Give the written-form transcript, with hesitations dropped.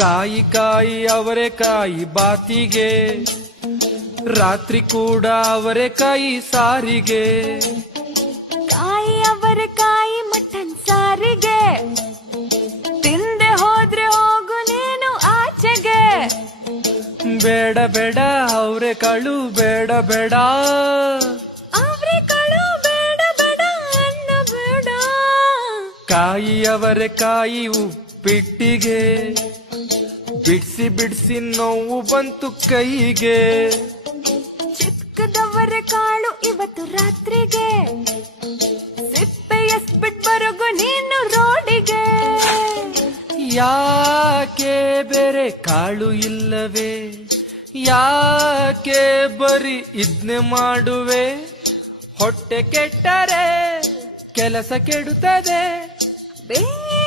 ಕಾಯಿ ಕಾಯಿ ಅವರೆಕಾಯಿ ಬಾತಿಗೆ, ರಾತ್ರಿ ಕೂಡ ಅವರೆಕಾಯಿ ಸಾರಿಗೆ. ಕಾಯಿ ಅವರೆಕಾಯಿ ಮಟನ್ ಸಾರಿಗೆ, ತಿಂದೆ ಹೋದ್ರೆ ಹೋಗು ನೀನು ಆಚೆಗೆ. ಬೇಡ ಬೇಡ ಅವರೆಕಾಳು ಬೇಡ ಬೇಡ, ಅವರೆಕಾಳು ಬೇಡ ಬೇಡ ಅನ್ನ ಬೇಡ. ಕಾಯಿ ಅವರೆಕಾಯಿ ಉಪ್ಪಿಟ್ಟಿಗೆ, ಬಿಡ್ಸಿ ಬಿಡ್ಸಿ ನೋವು ಬಂತು ಕೈಗೆ. ಚಿಕ್ಕದವರೆ ಕಾಳು ಇವತ್ತು ರಾತ್ರಿಗೆ, ಸಿಪ್ಪೆ ಎಸ್ಬಿಟ್ ಬರಗು ನೀನು ರೋಡಿಗೆ. ಯಾಕೆ ಬೇರೆ ಕಾಳು ಇಲ್ಲವೇ, ಯಾಕೆ ಬರೀ ಇದ್ನೆ ಮಾಡುವೆ. ಹೊಟ್ಟೆ ಕೆಟ್ಟರೆ ಕೆಲಸ ಕೆಡುತ್ತದೆ. ಬೇರೆ